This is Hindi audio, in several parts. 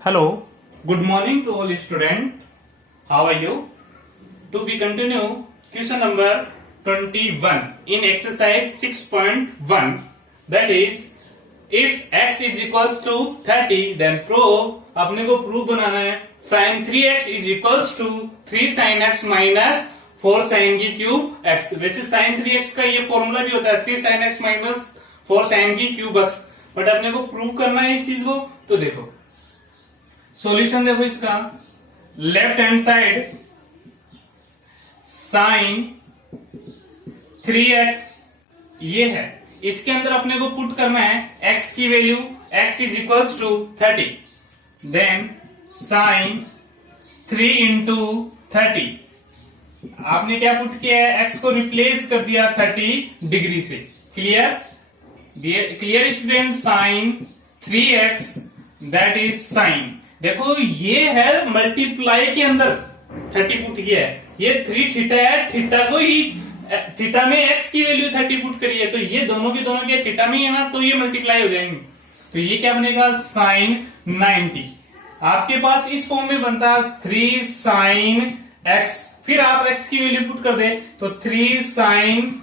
Hello, good morning to all students. How are you? To be continue question number 21 in exercise 6.1, that is if x is equals to 30 then prove, अपने को प्रूफ बनाना है sin 3x is equals to 3 sin x minus 4 sin की क्यूब x। वैसे sin 3x का ये फॉर्मूला भी होता है 3 sin x minus 4 sin की क्यूब x, बट अपने को प्रूव करना है इस चीज को। तो देखो सॉल्यूशन देखो इसका, left hand side sign 3x ये है, इसके अंदर अपने को पुट करना है x की value, x is equals to 30, then sine 3 into 30। आपने क्या पुट किया है, x को रिप्लेस कर दिया 30 डिग्री से। Clear clear student, sine 3x that is sine, देखो ये है मल्टीप्लाई के अंदर 30 पुट किया है, ये 3 थीटा है, थीटा को ही थीटा में x की वैल्यू 30 पुट करी है, तो ये दोनों के थीटा में ही है ना, तो ये मल्टीप्लाई हो जाएंगे। तो ये क्या बनेगा, साइन 90। आपके पास इस फॉर्म में बनता है 3 साइन x, फिर आप x की वैल्यू पुट कर दे तो 3 साइन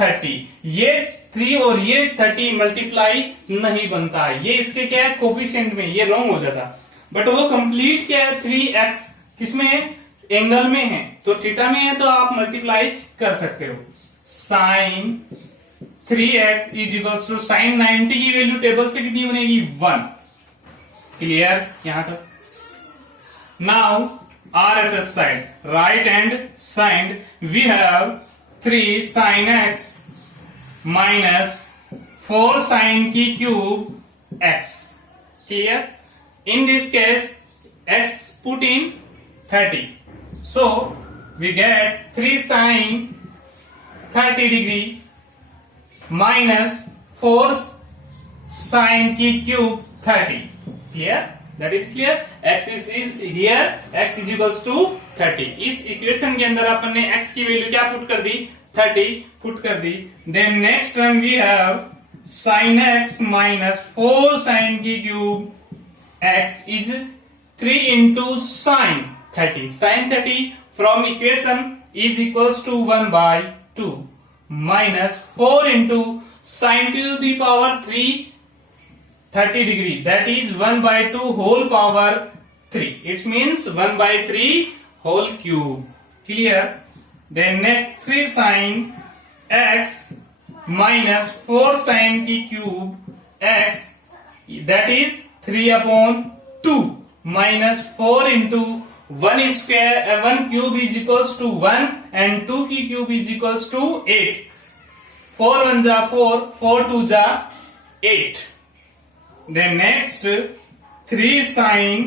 30। ये 3 और ये 30 मल्टीप्लाई नहीं बनता, ये इसके क्या है कोफिशिएंट में, ये रॉन्ग हो जाता। बट वो कंप्लीट क्या है 3x किसमें है, एंगल में है, तो थीटा में है, तो आप मल्टीप्लाई कर सकते हो। Sine 3x is equals to sine 90 की वैल्यू टेबल से कितनी बनेगी 1। क्लियर यहां तक। Now RHS side, right hand side, we have 3 sine x minus 4 sine की cube x। Clear, in this case x put in 30, so we get 3 sin 30 degree minus 4 sin की cube 30। clear, that is clear, x is here, x is equals to 30। इस इक्वेशन के अंदर अपन ने x की वैल्यू क्या पुट कर दी, 30 पुट कर दी। Then next term we have sin x minus 4 sin की cube x is 3 into sin 30, sin 30 from equation is equals to 1 by 2 minus 4 into sin to the power 3 30 degree, that is 1 by 2 whole power 3, it means 1 by 3 whole cube। clear, then next 3 sin x minus 4 sin की cube x, that is 3 upon 2 minus 4 into 1 square 1 cube is equals to 1 and 2 की cube is equals to 8। 4 1 जा 4, 4 2 जा 8। then next 3 sin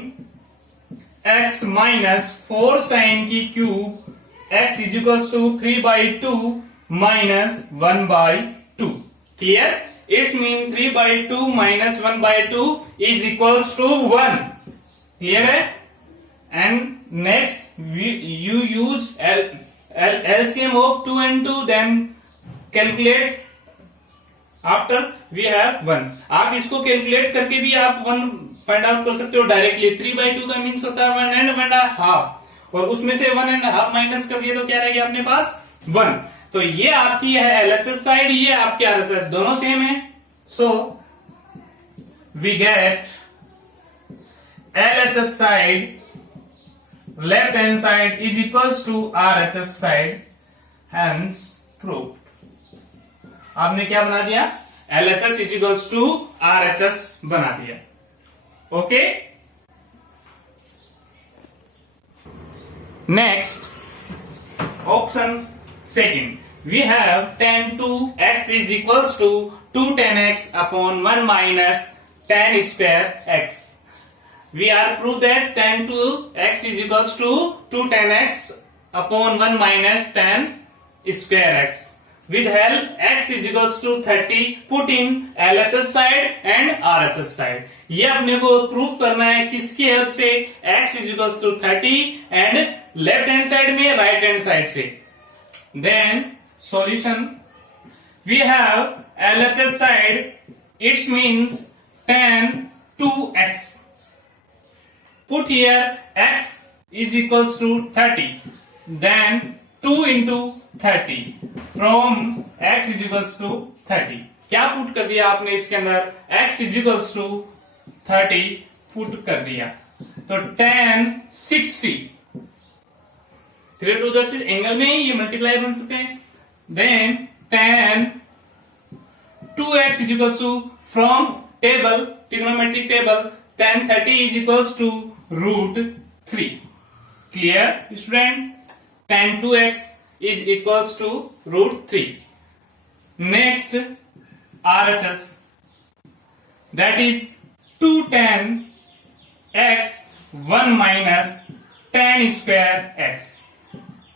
x minus 4 sin की cube x is equals to 3 by 2 minus 1 by 2। clear, it means 3 by 2 minus 1 by 2 is equals to 1। clear है। and next you use LCM of 2 and 2, then calculate after we have 1। आप इसको कैलकुलेट करके भी आप 1 फाइंड आउट कर सकते हो डायरेक्टली। 3 by 2 का मीन्स होता है 1 and 1/2, और उसमें से 1 and 1/2 माइनस कर दिए तो क्या रहेगा अपने पास 1। तो ये आपकी है LHS साइड, ये आपके RHS, दोनों सेम है। So we get LHS side left hand side is equals to RHS side, hence proved. आपने क्या बना दिया, LHS is equals to RHS बना दिया। Okay, next option second, we have tan 2x is equals to 2 tan x upon 1 minus tan square x। we are proved that tan 2x is equals to 2 tan x upon 1 minus tan square x। with help x is equals to 30 put in LHS side and RHS side। ये अपने को प्रूफ करना है किसकी हेल्प से, x is equals to 30 and left hand side में राइट हैंड साइड से। then solution, we have LHS side, it means tan 2x put here x is equals to 30, then 2 into 30 from x is equals to 30. क्या पुट कर दिया आपने इसके अंदर? x is equals to 30 put कर दिया, तो tan 60, 3 to the एंगल में ये मल्टीप्लाई बन सकते हैं. Then tan 2x is equals to, from table, trigonometric table, tan 30 is equals to root 3. Clear, student? Tan 2x is equals to root 3. Next, RHS, that is 2 tan x 1 minus tan square x.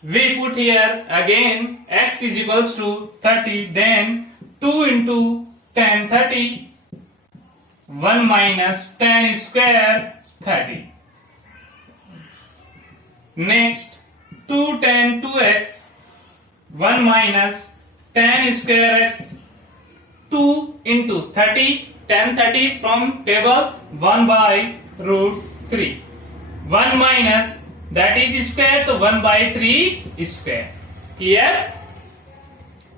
We put here again x is equals to 30, then 2 into tan 30, 1 minus tan square 30. Next, 2 tan 2x, 1 minus tan square x, 2 into 30, tan 30 from table, 1 by root 3. 1 minus, that is square, तो 1 by 3 square. Clear?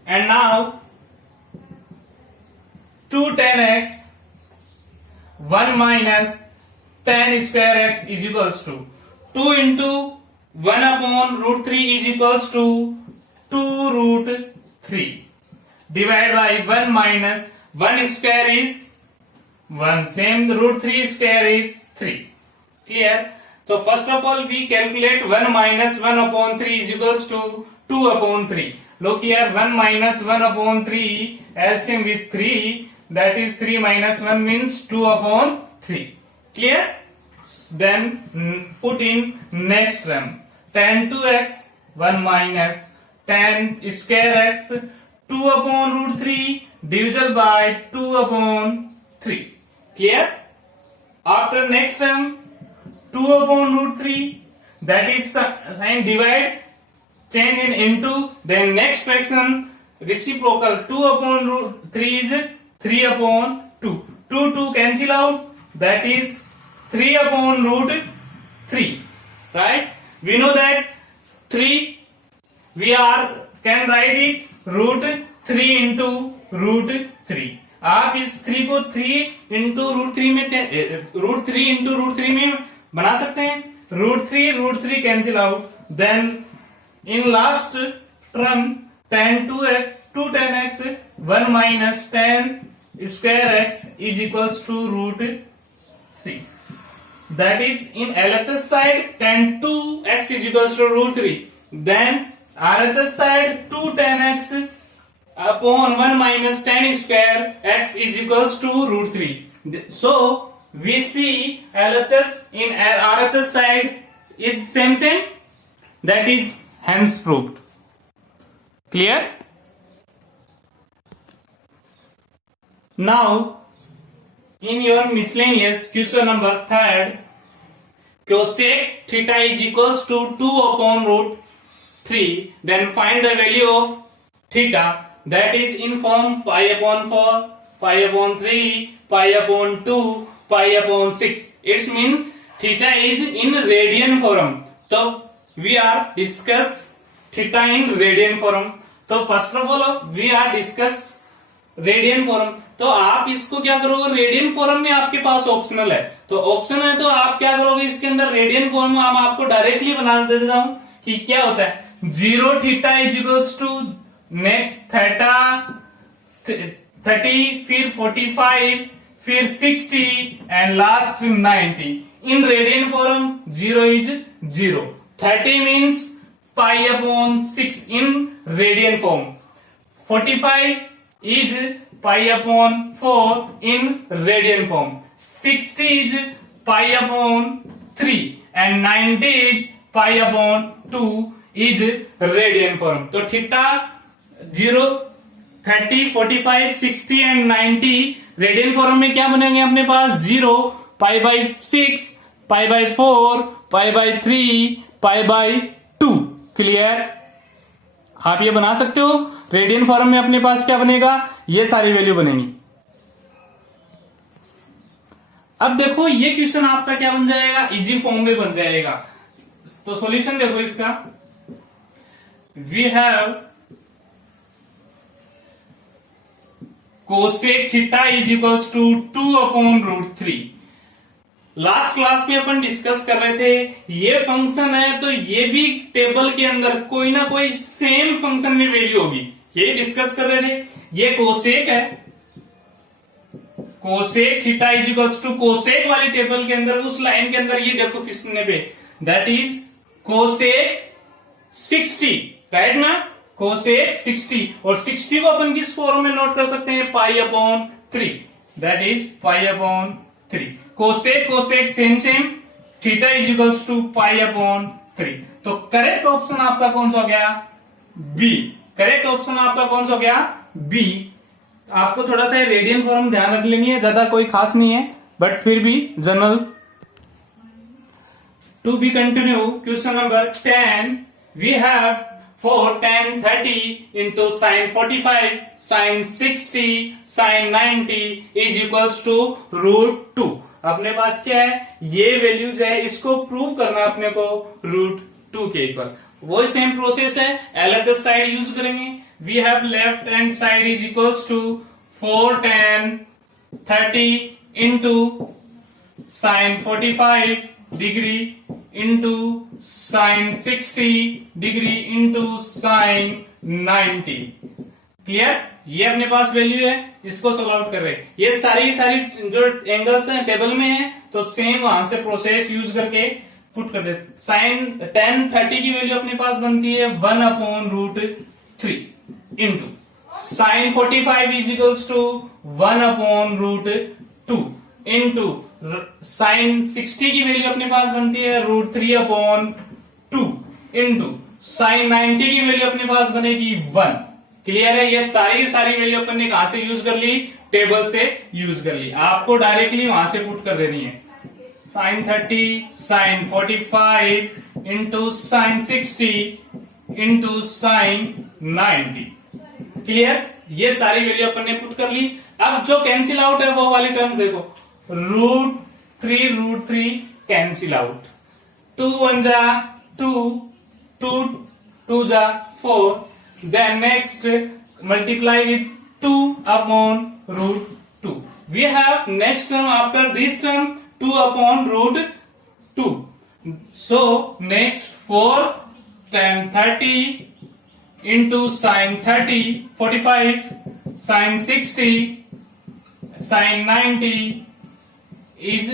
And now 2 tan x 1 minus tan square x is equals to 2 into 1 upon root 3 is equals to 2 root 3 divided by 1 minus 1 square is 1, same root 3 square is 3. Clear? So first of all we calculate 1 minus 1 upon 3 is equals to 2 upon 3. Look here, 1 minus 1 upon 3 LCM with 3, that is 3 minus 1 means 2 upon 3. Clear? Then put in next term, tan 2x 1 minus tan square x 2 upon root 3 divisible by 2 upon 3. Clear? After next term 2 upon root 3, that is sign divide, change in into, then next fraction reciprocal 2 upon root 3 is 3 upon 2. 2 cancel out, that is 3 upon root 3. Right? We know that 3 we can write it root 3 into root 3. आप इस 3 को 3 into root 3 में root 3 into root 3 में बना सकते हैं. root 3 cancel out, then in last term tan 2x 2 tan x 1 minus tan square x is equals to root 3. That is in LHS side tan 2x is equals to root 3. Then RHS side 2 tan x upon 1 minus tan square x is equals to root 3. So we see LHS in RHS side is same, that is hence proved. Clear? Now in your miscellaneous question number 3rd, cosec theta is equals to 2 upon root 3, then find the value of theta, that is in form pi upon 4, pi upon 3, pi upon 2, pi upon 6. It means theta is in radian form. So we are discuss theta in radian form. तो first of all we are discuss radian form. तो आप इसको क्या करोगे, रेडियन फॉर्म में आपके पास ऑप्शनल है, तो ऑप्शन है तो आप क्या करोगे इसके अंदर रेडियन फॉर्म हम आपको डायरेक्टली बना देता हूं कि क्या होता है. 0 theta is equals to next theta 30, फिर 45, फिर 60 and last 90. In radian form 0 is 0. 30 means pi upon 6 in radian form. 45 is pi upon 4 in radian form. 60 is pi upon 3 and 90 is pi upon 2 is radian form. तो थीटा 0, 30, 45, 60 and 90 रेडियन फॉर्म में क्या बनेंगे अपने पास 0, pi by 6, pi by 4, pi by 3, pi by 2. Clear? आप ये बना सकते हो. रेडियन फॉर्म में अपने पास क्या बनेगा, ये सारी वैल्यू बनेंगी. अब देखो ये क्वेश्चन आपका क्या बन जाएगा, इजी फॉर्म में बन जाएगा। तो सॉल्यूशन देखो इसका, we have cosec theta is equals to 2/√3। Last class में अपन डिस्कस कर रहे थे ये फंक्शन है तो ये भी टेबल के अंदर कोई ना कोई सेम फंक्शन में वैल्यू होगी, ये डिस्कस कर रहे थे। ये कोसेक है, cosec theta is equals to cosec वाली टेबल के अंदर उस लाइन के अंदर ये देखो किसने पे, दैट इज कोसेक 60, राइट ना, कोसेक 60। और 60 को अपन किस फॉर्म में नोट कर सकते हैं, π/3, that is π/3। Cosec cosec same same, theta is equals to π/3। तो करेक्ट ऑप्शन आपका कौन सा हो गया, बी। करेक्ट ऑप्शन आपका कौन सा हो गया, बी। आपको थोड़ा सा रेडियन फॉर्म ध्यान रख लेनी है, ज्यादा कोई खास नहीं है बट फिर भी general. To be continue, question number 10, we have for tan 30 into sin 45 sin 60 sin 90 is equals to √2। अपने पास क्या है, ये वैल्यूज है, इसको प्रूव करना अपने को √2 के इक्वल। वो सेम प्रोसेस है, LHS साइड यूज करेंगे। We have left hand side is equals to 4 tan 30 into sin 45 degree into sine 60 degree into sine 90। Clear, ये अपने पास वैल्यू है, इसको सोल्व आउट कर रहे हैं। ये सारी जो एंगल्स हैं टेबल में है तो सेम वहां से प्रोसेस यूज करके पुट कर देते। साइन tan 30 की वैल्यू अपने पास बनती है 1/√3 into sine 45 is equals to 1/√2 into sine 60 की वैल्यू अपने पास बनती है √3/2 इंटू साइन 90 की वैल्यू अपने पास बनेगी 1। क्लियर है, ये सारी वैल्यू अपन ने कहां से यूज कर ली, टेबल से यूज कर ली। आपको डायरेक्टली वहां से पुट कर देनी है, sine 30 sine 45 into sine 60 into sine 90। Clear, ये सारी वैल्यू अपन ने पुट कर ली। अब जो कैंसिल आउट है वो वाली टर्म देखो, √3 कैंसिल आउट, 2 1 जा 2, 2 2 जा 4, then next multiply with 2/√2। we have next term after this term 2/√2। so next 4 tan 30 into sin 30 45 sin 60 sin 90 is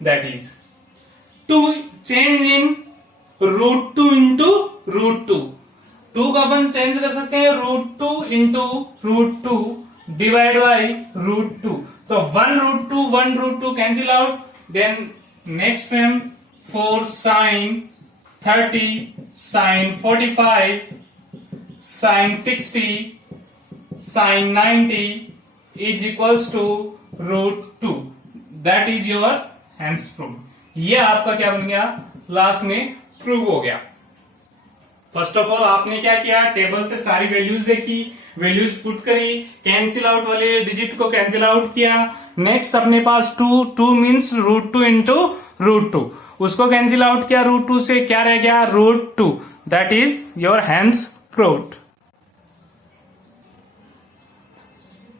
that is to change in √2 into √2। 2 का अपन चेंज कर सकते हैं √2 into √2 divide by √2। so 1√2 cancel out, then next term 4 sin 30 sin 45 sin 60 sin 90 is equals to √2। That is your hands prove. ये आपका क्या बन गया, लास्ट में प्रूव हो गया। फर्स्ट ऑफ ऑल आपने क्या किया, टेबल से सारी वैल्यूज देखी, वैल्यूज पुट करी, कैंसिल आउट वाले डिजिट को कैंसिल आउट किया। नेक्स्ट अपने पास 2 मीन्स √2 इंटू √2, उसको कैंसिल आउट किया, √2 से क्या रह गया, √2। That is your hence proved.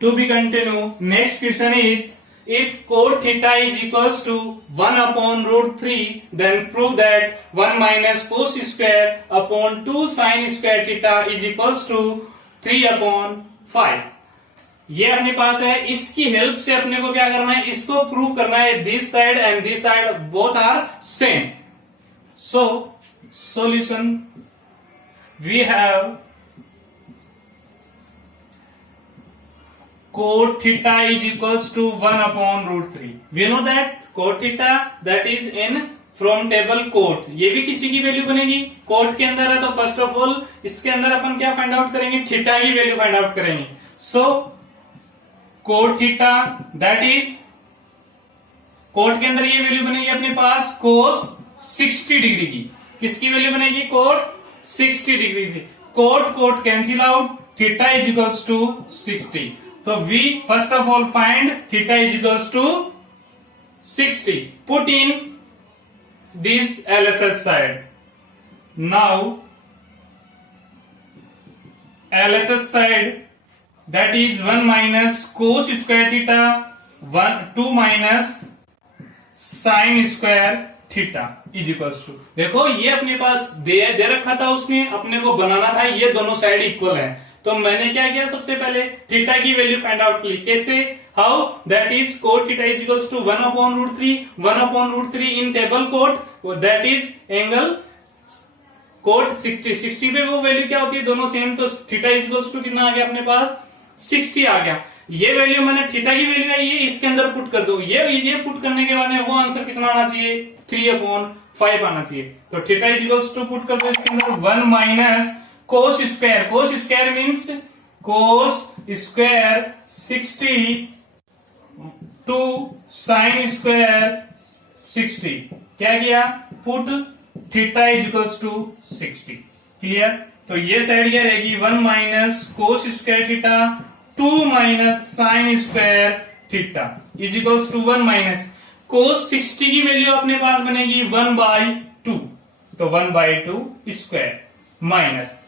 To be continue, next question is if cot theta is equals to 1/√3 then prove that 1 minus cos square upon 2 sin square theta is equals to 3/5। ये अपने पास है, इसकी हेल्प से अपने को क्या करना है, इसको प्रूव करना है this side and this side both are same. So solution, we have cot theta is equals to 1/√3। we know that cot theta that is in from table cot, ये भी किसी की वैल्यू बनेगी, cot के अंदर है तो फर्स्ट ऑफ ऑल इसके अंदर अपन क्या फाइंड आउट करेंगे, थीटा की वैल्यू फाइंड आउट करेंगे। सो cot theta that is, cot के अंदर ये वैल्यू बनेगी अपने पास cos 60 डिग्री की, किसकी वैल्यू बनेगी, cot 60 डिग्री से। cot cancel out, theta is equals to 60। So we first of all find theta is equals to 60. Put in this LHS side. Now LHS side, that is 1 minus cos square theta, 2 minus sin square theta is equals to, देखो ये अपने पास दे रखा था, उसने अपने को बनाना था ये दोनों साइड इक्वल है, तो मैंने क्या किया, सबसे पहले थीटा की वैल्यू फाइंड आउट की। कैसे? How? That is cot theta is equals to 1/√3, 1/√3 in table cot, that is angle cot 60। 60 पे वो वैल्यू क्या होती है, दोनों सेम, तो थीटा इज इक्वल्स टू कितना आ गया अपने पास, 60 आ गया। ये वैल्यू मैंने थीटा की वैल्यू है, ये इसके अंदर पुट कर दो, ये पुट करने के बाद में वो आंसर कितना आना चाहिए, 3/5 आना चाहिए। तो theta is equals to put कर दो इसके अंदर 1 minus cos square, cos square means cos square 60 to sine square 60। क्या किया, put theta is equals to 60। Clear? तो ये साइड क्या रहेगी, 1 minus cos square theta 2 minus sine square theta is equals to 1 minus cos 60 की वैल्यू अपने पास बनेगी 1/2, तो 1/2 square minus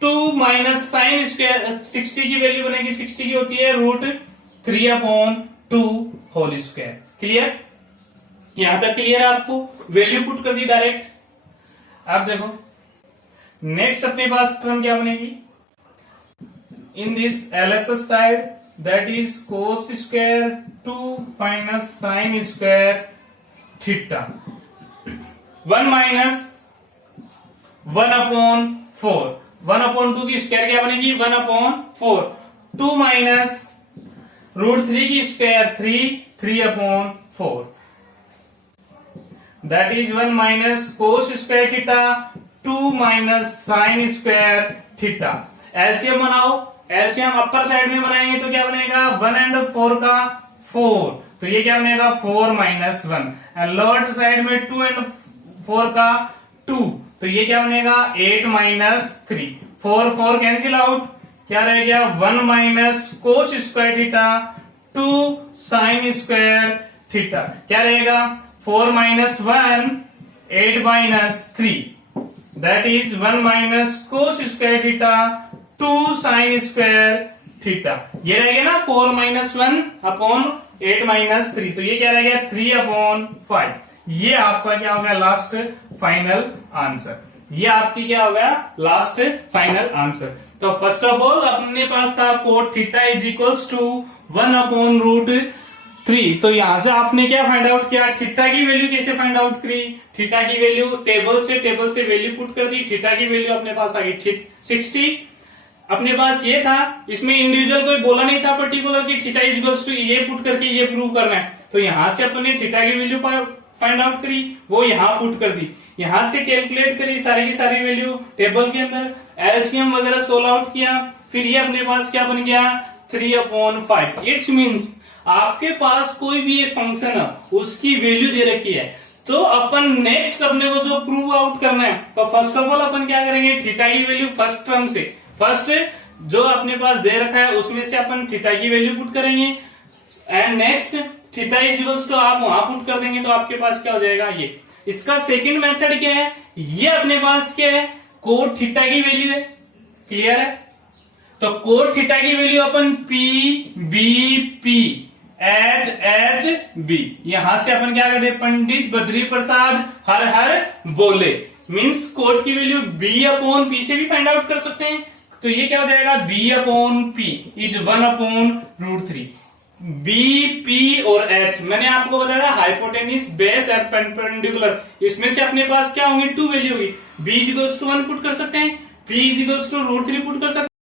2 minus sine square 60 की वैल्यू बनेगी, 60 की होती है √3/2 होल स्क्वायर। क्लियर? यहां तक क्लियर है आपको? वैल्यू पुट कर दी डायरेक्ट। अब देखो नेक्स्ट अपने पास टर्म क्या बनेगी, in this LHS side, that is cos square 2 minus sin square theta, 1 minus 1/4, 1/2 की स्क्वायर क्या बनेगी, 1/4, 2 माइनस √3 की square 3/4, that is 1 minus cos square theta 2 minus sin square theta। LCM बनाओ, एलसीएम अपर साइड में बनाएंगे तो क्या बनेगा, 1 and 4 का 4, तो ये क्या बनेगा 4 minus 1, लोअर साइड में 2 and 4 का 2, तो ये क्या बनेगा 8 minus 3, 4 कैंसिल आउट, क्या रह गया 1 minus cos square theta 2 sin square theta, क्या रहेगा 4 minus 1 8 minus 3, that is 1 minus cos square theta 2 sign square theta, ये रह गया ना 4 minus 1/8 minus 3, तो ये क्या रह गया 3/5। ये आपका क्या हो गया लास्ट फाइनल आंसर, ये आपकी क्या हो गया लास्ट फाइनल आंसर। तो फर्स्ट ऑफ ऑल अपने पास था cot theta is equals to 1/√3, तो यहां से आपने क्या फाइंड आउट किया, थीटा की वैल्यू कैसे फाइंड आउट करी, थीटा की वैल्यू टेबल से वैल्यू पुट कर दी, थीटा की वैल्यू अपने पास आ गई 60। अपने पास ये था, इसमें इंडिविजुअल कोई बोला नहीं था पर्टिकुलर कि थीटा इज इक्वल्स टू ये पुट करके ये प्रूव करना है, तो यहां से अपने थीटा की वैल्यू फाइंड आउट करी, वो यहां पुट कर दी, यहां से कैलकुलेट करी सारी की सारी वैल्यू टेबल के अंदर, एलसीएम वगैरह सोल्व आउट किया, फिर ये अपने पास क्या बन गया 3/5। इट्स मीन्स आपके पास कोई भी एक फंक्शन है उसकी वैल्यू दे रखी है, तो अपन नेक्स्ट अपने को जो प्रूव आउट करना है, तो फर्स्ट ऑफ ऑल अपन क्या करेंगे, थीटा की वैल्यू फर्स्ट टर्म से, फर्स्ट जो अपने पास दे रखा है उसमें से अपन थीटा की वैल्यू पुट करेंगे, and next theta is equals to आप वहां पुट कर देंगे, तो आपके पास क्या हो जाएगा ये। इसका सेकंड मेथड क्या है, ये अपने पास क्या है कोट थीटा की वैल्यू है। क्लियर है? तो कोट थीटा की वैल्यू अपन P एच बी, यहां से अपन क्या करते, पंडित बद्री प्रसाद हर हर बोले, मीन्स कोट की वैल्यू B/P से भी फाइंड आउट कर सकते हैं, तो ये क्या हो जाएगा B/P इज 1/√3। बी, पी और एच मैंने आपको बताया हाइपोटेन्यूज बेस और परपेंडिकुलर, इसमें से अपने पास क्या होंगी 2 वैल्यू होगी, B = 1 पुट कर सकते हैं, P = √3 पुट कर सकते हैं।